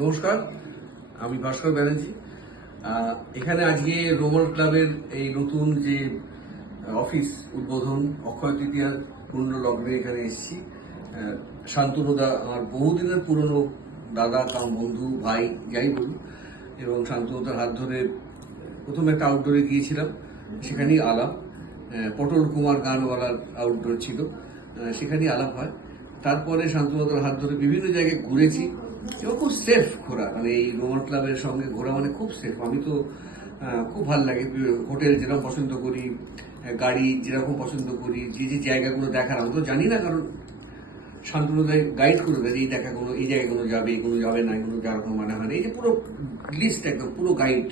নমস্কার, আমি ভাস্কর ব্যানার্জি। এখানে আজকে রোমান ক্লাবের এই নতুন যে অফিস উদ্বোধন অক্ষয় তৃতীয়ার পূর্ণ লগ্নে এখানে এসেছি। শান্তনুদা আমার বহুদিনের পুরনো দাদা কাম বন্ধু ভাই যাই বলুন, এবং শান্তনুদার হাত ধরে প্রথম একটা আউটডোরে গিয়েছিলাম, সেখানেই আলাপ। পটল কুমার গানওয়ালার আউটডোর ছিল, সেখানেই আলাপ হয়। তারপরে শান্তনুদার হাত ধরে বিভিন্ন জায়গায় ঘুরেছি এবং খুব সেফ ঘোরা, মানে এই রোমান ক্লাবের সঙ্গে ঘোরা মানে খুব সেফ। আমি তো খুব ভালো লাগে, হোটেল যেরকম পছন্দ করি, গাড়ি যেরকম পছন্দ করি, যে যে জায়গাগুলো দেখার আমি তো জানি না, কারণ শান্তনুদায় গাইড করে দেয় এই দেখাগুলো, এই জায়গাগুলো যাবে, এগুলো যাবে না, এগুলো যেরকম মানে হয় না, এই যে পুরো লিস্ট একদম পুরো গাইড,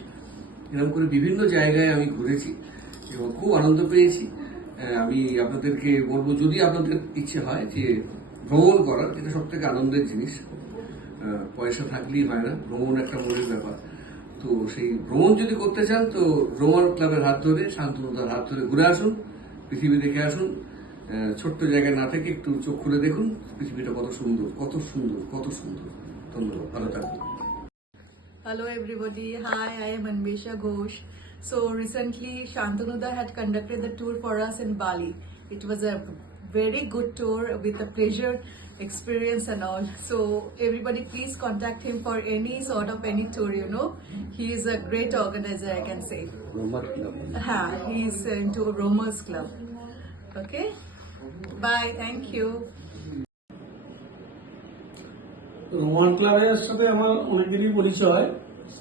এরকম করে বিভিন্ন জায়গায় আমি ঘুরেছি এবং খুব আনন্দ পেয়েছি। আমি আপনাদেরকে বলবো, যদি আপনাদের ইচ্ছে হয় যে ভ্রমণ করার, যেটা সব থেকে আনন্দের জিনিস, পয়সা থাকলেই হয় না, ভ্রমণ একটা মনের ব্যাপার। তো সেই ভ্রমণ যদি করতে চান তো রোমান ক্লাবের হাত ধরে, শান্তনুদার হাত ধরে ঘুরে আসুন, পৃথিবী দেখে আসুন। ছোট্ট জায়গায় না থেকে একটু চোখ খুলে দেখুন পৃথিবীটা কত সুন্দর, কত সুন্দর, কত সুন্দর। ধন্যবাদ, ভালো থাকুন। Hello everybody, hi, I am Anvesha Ghosh. So recently Shantanuda had conducted the tour for us in Bali. It was a very good tour with a pleasure experience and all. So everybody please contact him for any sort of any tour, you know. He is a great organizer, I can say. Roman club. He is into Romans Club. Okay, bye, thank you. Roman ক্লাবের সাথে আমার অনেকদিনই পরিচয়।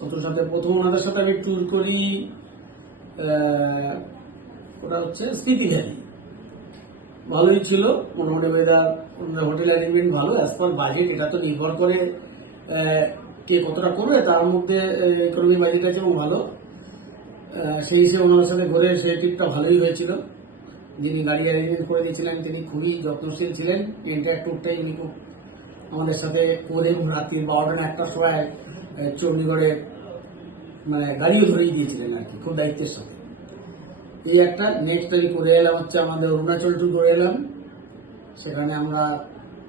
ওদের সাথে প্রথম ওনাদের সাথে আমি ট্যুর করি, ওটা হচ্ছে স্পিতি ভ্যালি। ভালোই ছিল, মোটামুটি ওয়েদার, হোটেল অ্যারেঞ্জমেন্ট ভালো, অ্যাজ পার বাজেট। এটা তো নির্ভর করে কে কতটা করবে, তার মধ্যে ইকোনমি বাজেট আছে এবং ভালো। সেই হিসেবে ওনার সাথে ঘুরে সেই ট্রিপটা ভালোই হয়েছিল। যিনি গাড়ি অ্যারেঞ্জমেন্ট করে দিয়েছিলেন তিনি খুবই যত্নশীল ছিলেন। এন্টায়ার ট্যুরটাই উনি খুব আমাদের সাথে করে রাত্রি 12টা 1টার সময় চণ্ডীগড়ে মানে গাড়িও ধরিয়ে দিয়েছিলেন আর কি, খুব দায়িত্বের সাথে। এই একটা নেক্সট আমি করে এলাম হচ্ছে আমাদের অরুণাচল ট্যুর করে এলাম। সেখানে আমরা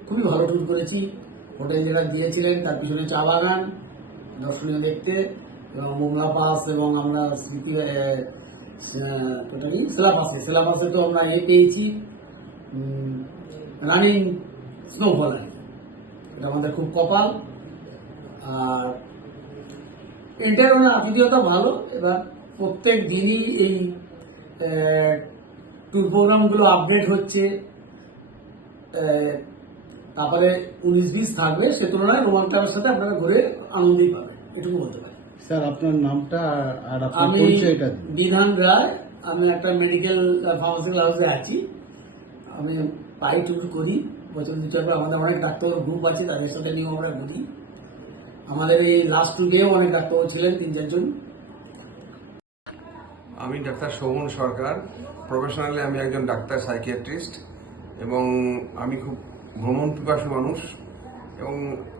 খুবই ভালো ট্যুর করেছি। হোটেল যেটা দিয়েছিলেন তার পিছনে চা বাগান দর্শনীয় দেখতে, এবং মোংলা পাস, এবং আমরা স্মৃতি সেলাপাসে তো আমরা পেয়েছি রানিং স্নোফল। এটা আমাদের খুব কপাল। আর এন্টার আতিথেয়তা ভালো। এবার প্রত্যেক দিনই এই ট্যুর প্রোগ্রামগুলো আপডেট হচ্ছে, তারপরে 19-20 থাকবে, সে তুলনায় রোমান ক্লাবের সাথে আপনারা ঘুরে আনন্দই পাবেন, এটুকু বলতে পারি। স্যার, আপনার নামটা আর আপনার আমি পরিচয়টা? বিধান রায়, আমি একটা মেডিকেল ফার্মাসিক্যাল হাউসে আছি। আমি পাই ট্যুর করি বছর 2-4 আমাদের অনেক ডাক্তার গ্রুপ আছে, তাদের সাথে নিয়েও আমরা ঘুরি। আমাদের এই লাস্ট ট্যুরেও অনেক ডাক্তার ছিলেন, 3-4 জন। আমি ডাক্তার শোভন সরকার। প্রফেশনালি আমি একজন ডাক্তার সাইকিয়াট্রিস্ট, এবং আমি খুব ভ্রমণ পিপাসু মানুষ। এবং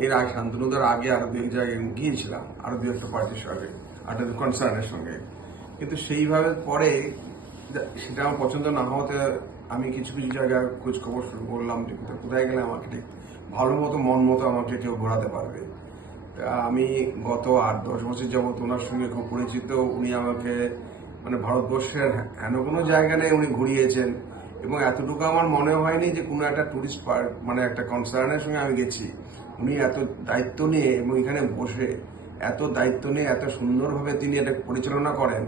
এর আগে শান্তনুদার আগে আরো 2 জায়গায় গিয়েছিলাম, আরো 2 একটা পার্টির সঙ্গে, একটা কনসার্নের সঙ্গে। কিন্তু সেইভাবে পরে সেটা আমার পছন্দ না হওয়াতে আমি কিছু কিছু জায়গায় খোঁজ খবর শুরু করলাম যে কোথায় গেলে আমাকে ঠিক ভালো মতো মন মতো আমাকে কেউ ঘোরাতে পারবে। আমি গত 8-10 বছর যাবত ওনার সঙ্গে খুব পরিচিত। উনি আমাকে মানে ভারতবর্ষের এমন কোনো জায়গা নেই উনি ঘুরিয়েছেন, এবং এতটুকু আমার মনে হয়নি যে কোনো একটা টুরিস্ট পার্ক মানে একটা কনসার্নের সঙ্গে আমি গেছি। উনি এত দায়িত্ব নিয়ে এবং এখানে বসে এত দায়িত্ব নিয়ে এত সুন্দরভাবে তিনি এটা পরিচালনা করেন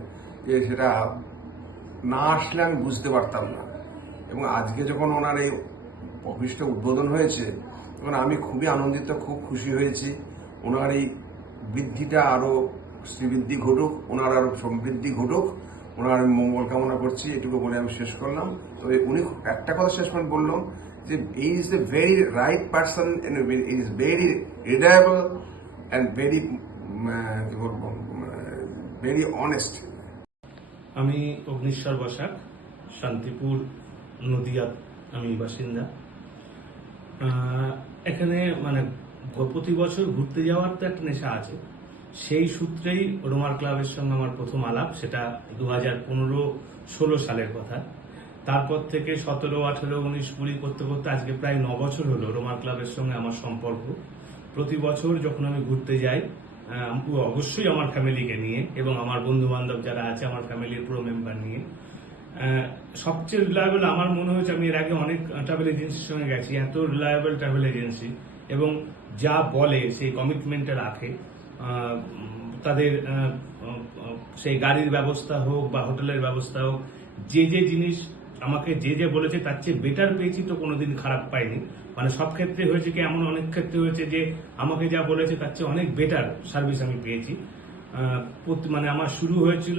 যে সেটা না আসলে আমি বুঝতে পারতাম না। এবং আজকে যখন ওনার এই অফিসটা উদ্বোধন হয়েছে তখন আমি খুবই আনন্দিত, খুব খুশি হয়েছি। ওনার এই বৃদ্ধিটা আরো শ্রীবৃদ্ধি ঘটুক, ওনার আরো সমৃদ্ধি ঘটুক, ওনার মঙ্গল কামনা করছি। এটুকু বলে আমি শেষ করলাম। তো উনি একটা কথা শেষ করে বললাম যে he is a very right person, he is very reliable and very কি বলবো ভেরি অনেস্ট। আমি অগ্নিশ্বর বসাক, শান্তিপুর নদিয়া আমি বাসিন্দা। এখানে মানে প্রতি বছর ঘুরতে যাওয়ার তো একটা নেশা আছে, সেই সূত্রেই রোমান ক্লাবের সঙ্গে আমার প্রথম আলাপ, সেটা 2015-16 সালের কথা। তারপর থেকে 17, 18, 19, 20 করতে করতে আজকে প্রায় 9 বছর হলো রোমান ক্লাবের সঙ্গে আমার সম্পর্ক। প্রতি বছর যখন আমি ঘুরতে যাই অবশ্যই আমার ফ্যামিলিকে নিয়ে এবং আমার বন্ধু বান্ধব যারা আছে আমার ফ্যামিলির পুরো মেম্বার নিয়ে, সবচেয়ে রিলায়েবল আমার মনে হয়েছে, আমি এর আগে অনেক ট্রাভেল এজেন্সির সঙ্গে গেছি, এত রিলায়েবল ট্রাভেল এজেন্সি এবং যা বলে সেই কমিটমেন্টে রাখে। তাদের সেই গাড়ির ব্যবস্থা হোক বা হোটেলের ব্যবস্থা হোক, যে জিনিস আমাকে যে বলেছে তার চেয়ে বেটার পেয়েছি, তো কোনোদিন খারাপ পাইনি। মানে সব ক্ষেত্রে হয়েছে কি, এমন অনেক ক্ষেত্রে হয়েছে যে আমাকে যা বলেছে তার চেয়ে অনেক বেটার সার্ভিস আমি পেয়েছি। মানে আমার শুরু হয়েছিল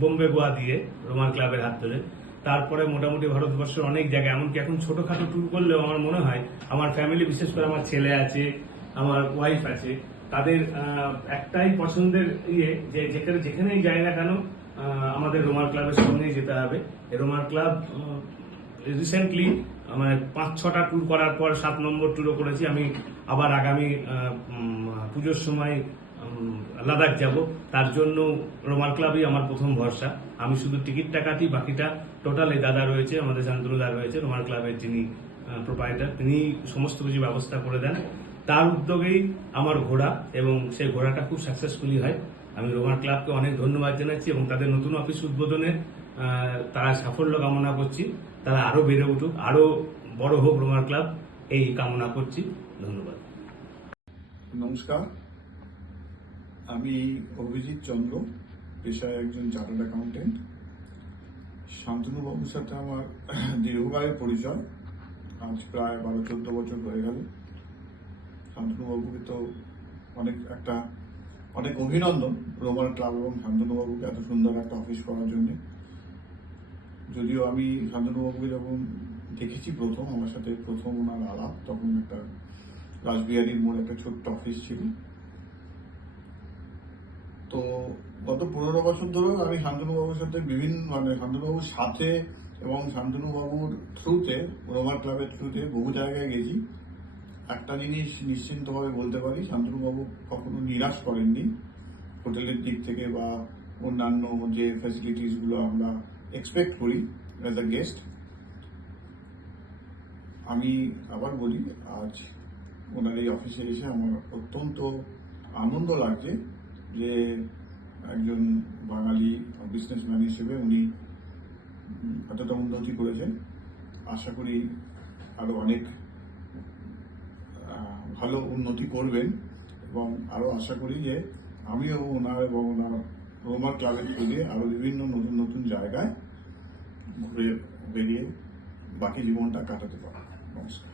বোম্বে গোয়া দিয়ে রোমান ক্লাবের হাত ধরে, তারপরে মোটামুটি ভারতবর্ষের অনেক জায়গায়, এমনকি এখন ছোটখাটো ট্যুর করলেও আমার মনে হয় আমার ফ্যামিলি, বিশেষ করে আমার ছেলে আছে, আমার ওয়াইফ আছে, তাদের একটাই পছন্দের যে যেখানেই যায় না কেন আমাদের রোমান ক্লাবের সঙ্গেই যেতে হবে। এই রোমান ক্লাব রিসেন্টলি মানে 5-6টা ট্যুর করার পর 7 নম্বর ট্যুরও করেছি। আমি আবার আগামী পুজোর সময় লাদাখ যাব, তার জন্য রোমান ক্লাবই আমার প্রথম ভরসা। আমি শুধু টিকিটটা কাটি, বাকিটা টোটালি দাদা রয়েছে, আমাদের শান্তনু দা রয়েছে, রোমান ক্লাবের যিনি প্রোপাইটার, তিনি সমস্ত কিছু ব্যবস্থা করে দেন। তার উদ্যোগেই আমার ঘোরা এবং সেই ঘোরাটা খুব সাকসেসফুলি হয়। আমি রোমান ক্লাবকে অনেক ধন্যবাদ জানাচ্ছি এবং তাদের নতুন অফিস উদ্বোধনে তারা সাফল্য কামনা করছি। তারা আরো বেড়ে উঠুক, আরো বড় হোক রোমান ক্লাব, এই কামনা করছি। ধন্যবাদ। নমস্কার, আমি অভিজিৎ চন্দ্র, পেশায় একজন চার্টার্ড অ্যাকাউন্টেন্ট। শান্তনু বাবুর সাথে আমার দীর্ঘকালের পরিচয়, আজ প্রায় 12-14 বছর হয়ে গেল। শান্তনু বাবুকে তো অনেক অভিনন্দন রোমান ক্লাব এবং শান্তনু বাবুকে এত সুন্দর একটা অফিস করার জন্য। যদিও আমি শান্তনু বাবুকে যখন দেখেছি প্রথম, আমার সাথে প্রথম ওনার আলাপ, তখন একটা রাসবিহারীর মোড়ে একটা ছোট্ট অফিস ছিল। তো গত 15 বছর ধরেও আমি শান্তনুবাবুর সাথে শান্তনুবাবুর সাথে এবং শান্তনুবাবুর থ্রুতে, রোমান ক্লাবের থ্রুতে বহু জায়গায় গেছি। একটা জিনিস নিশ্চিন্তভাবে বলতে পারি, শান্তনুবাবু কখনো নিরাশ করেননি হোটেলের দিক থেকে বা অন্যান্য যে ফ্যাসিলিটিসগুলো আমরা এক্সপেক্ট করি অ্যাজ আ গেস্ট। আমি আবার বলি, আজ ওনার এই অফিসে এসে আমার অত্যন্ত আনন্দ লাগছে যে একজন বাঙালি বিজনেসম্যান হিসেবে উনি এতটা উন্নতি করেছেন। আশা করি আরো অনেক ভালো উন্নতি করবেন এবং আরো আশা করি যে আমিও ওনার এবং ওনার রোমান ক্লাবের থ্রুতে আরো বিভিন্ন নতুন নতুন জায়গায় ঘুরে বেরিয়ে বাকি জীবনটা কাটাতে পারবো। নমস্কার।